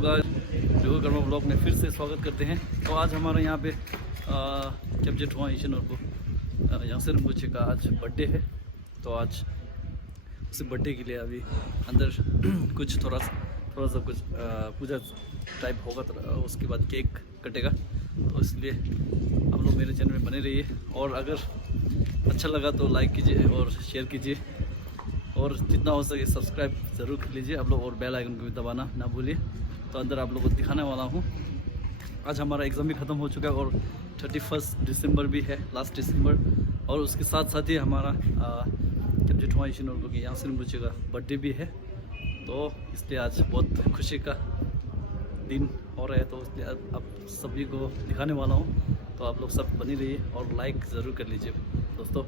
Guys, जो Karma blog में फिर से स्वागत करते हैं। तो आज हमारे यहाँ पे कैप्चर हुआ ईशन और को यासिर मुझे का आज बर्थडे है। तो आज उस बर्थडे के लिए अभी अंदर कुछ थोड़ा सा कुछ पूजा टाइप होगा, तो उसके बाद केक कटेगा। तो इसलिए आप लोग मेरे चैनल में बने रहिए, और अगर अच्छा लगा तो लाइक कीजिए और शेयर कीजिए, और जितना हो सके सब्सक्राइब ज़रूर कर लीजिए आप लोग, और बेल आइकन को भी दबाना ना भूलिए। तो अंदर आप लोगों को दिखाने वाला हूँ। आज हमारा एग्ज़ाम भी ख़त्म हो चुका है और 31 दिसंबर भी है, लास्ट दिसंबर, और उसके साथ साथ ही हमारा जब जेठवा ईशन और की यासिर मुझे का बर्थडे भी है। तो इसलिए आज बहुत खुशी का दिन हो रहा है। तो इसलिए आप सभी को दिखाने वाला हूँ। तो आप लोग सब बने रहिए और लाइक ज़रूर कर लीजिए दोस्तों।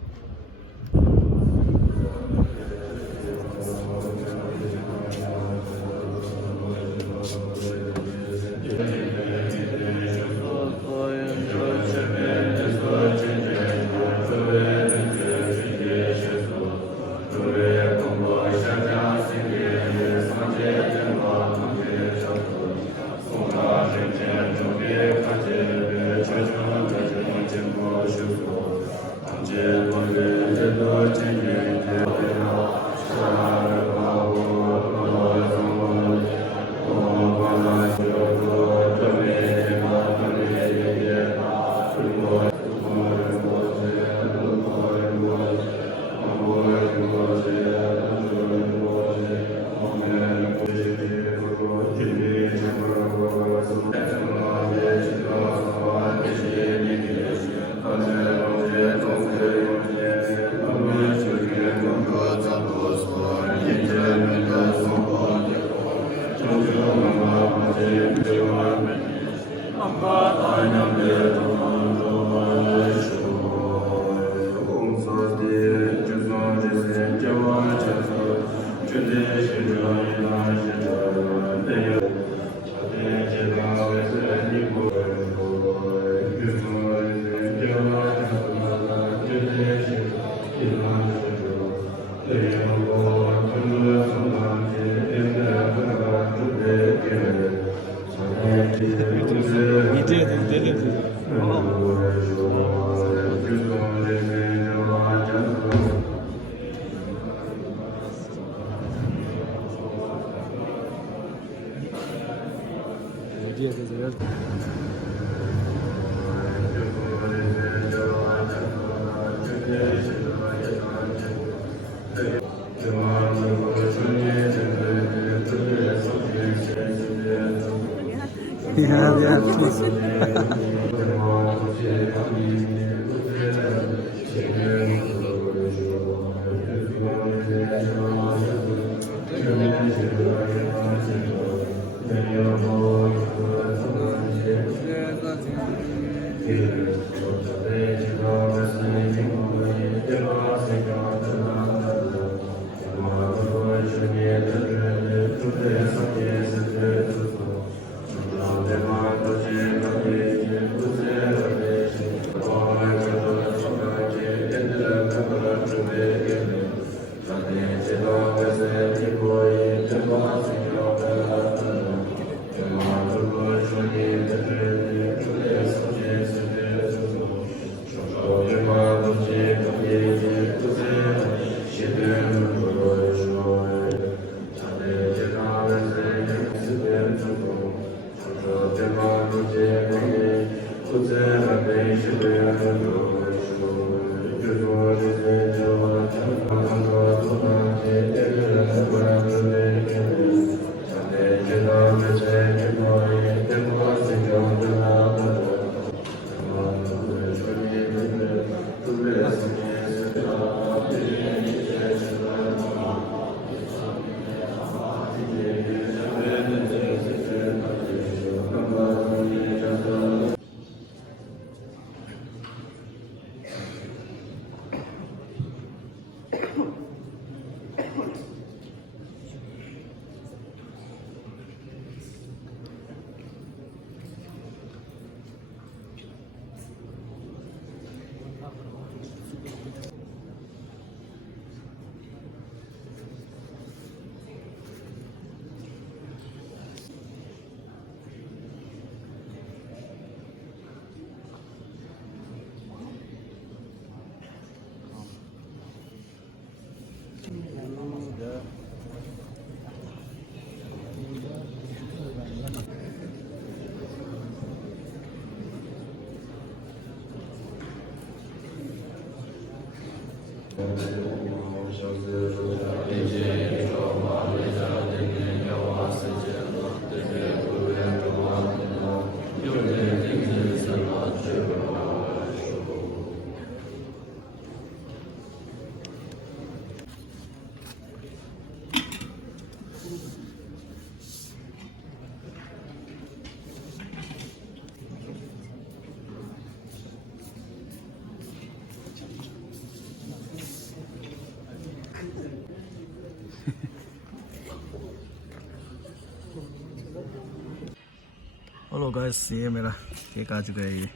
हेलो गाइस, ये मेरा केक आ चुका है। ये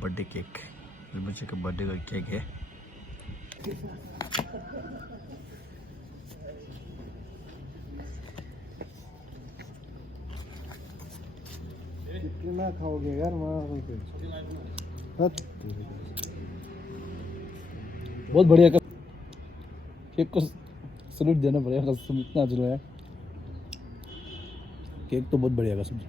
बर्थडे केक, बच्चे का बर्थडे का केक है। कितना खाओगे यार वहाँ पे? बहुत बढ़िया केक को सैल्यूट देना पड़ेगा, कसम इतना अच्छा लगा। केक तो बहुत बढ़िया कसम।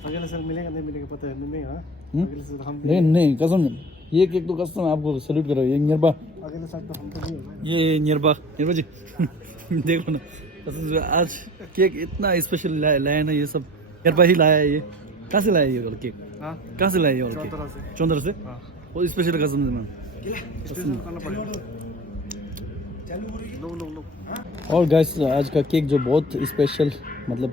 अगले साल मिलेगा नहीं मिलेगा पता है नहीं। हाँ अगले साल हम नहीं कसम, ये केक तो कसम आपको सैल्यूट करो। ये नियरबा, अगले साल तो हम तो नहीं होगा। ये नियरबा जी देखो ना, कसम से आज केक इतना स्पेशल लाया ना। ये सब नियरबा ही लाया है। ये कहाँ से लाया ये वाला केक? हाँ कहाँ से लाया ये वाला केक? चौंदर से। हाँ बहुत स्पेशल कसम से मैम। स्पेशल करना पड़ेगा। लो और गाइस, आज का केक जो बहुत स्पेशल, मतलब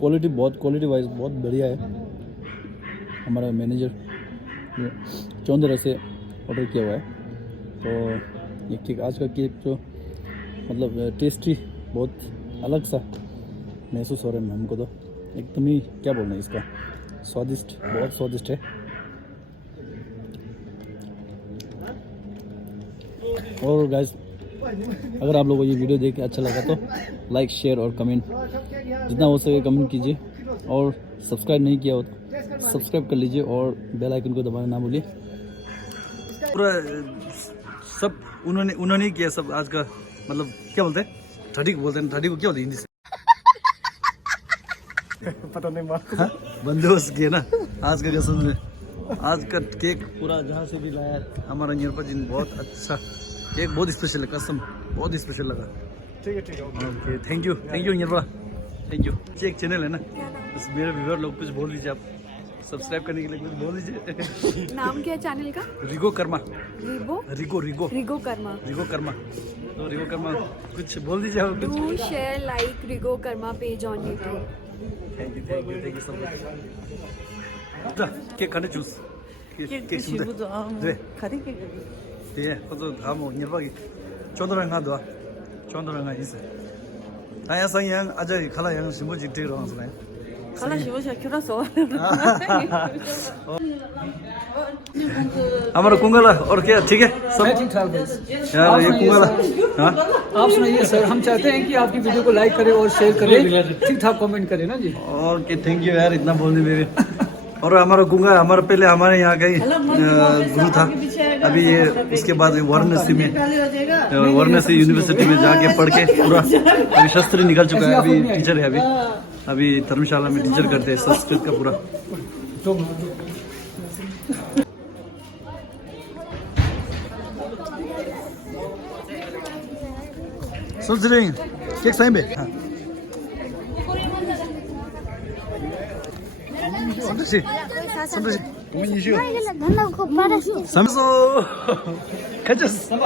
क्वालिटी वाइज बहुत बढ़िया है। हमारा मैनेजर चौंदर से ऑर्डर किया हुआ है। तो ये केक, आज का केक जो मतलब टेस्टी, बहुत अलग सा महसूस हो रहा है हमको। तो एकदम ही क्या बोलना है इसका, स्वादिष्ट, बहुत स्वादिष्ट है। और गाइस, अगर आप लोगों को ये वीडियो देख के अच्छा लगा तो लाइक, शेयर और कमेंट जितना हो सके कमेंट कीजिए। और सब्सक्राइब नहीं किया हो तो सब्सक्राइब कर लीजिए और बेल आइकन को दबाना ना भूलिए। पूरा सब उन्होंने ही किया सब। आज का मतलब क्या बोलते हैं, ठड़ी को बोलते हैं। ठड़ी को क्या बोलते हैं हिंदी से? पता नहीं मार हाँ? बंदोबस्त किया ना आज का कसम से। आज का केक पूरा जहाँ से भी लाया हमारा निरपा जी ने, बहुत अच्छा केक, बहुत स्पेशल है कसम, बहुत स्पेशल लगा। ठीक है okay, thank you Nirpa, thank you. एक चैनल है ना, बस मेरे व्यूअर लोग कुछ बोल दीजिए आप, सब्सक्राइब करने के लिए कुछ बोल दीजिए। नाम क्या है चैनल का? रिगो कर्मा। रिगो रिगो कर्मा। तो रिगो कर्मा कुछ बोल दीजिए आप कुछ। Do share like रिगो Karma page on YouTube. Thank you so much. Cake खाने चूस केक 순대. 네. 예, 그것도 다 뭐 일박이 쫀드랑 가도 쫀드랑 가 있어. 다야상 양 아저기 칼라 양 신부직 들어 왔어요. 칼라 시보샤 큐라소. हमारा कुंगला और क्या ठीक है सब ठीक ठाक है। यार। ये कुंगला हाँ आप सुनाइए सर, हम चाहते हैं कि आपकी वीडियो को लाइक करें और शेयर करें, ठीक ठाक कमेंट करें ना जी। और के थैंक यू यार, इतना बोलने मेरे। और हमारा गुंगा, हमारा पहले हमारे यहाँ का ही गुरु था। अभी ये उसके बाद वाराणसी यूनिवर्सिटी में जाके पढ़ के पूरा अभी शस्त्र निकल चुका है। अभी टीचर है। अभी धर्मशाला में टीचर करते हैं संस्कृत का पूरा। सोच रहे हैं केक साइन पे। संतोषी संतोषी 삼소 가졌어.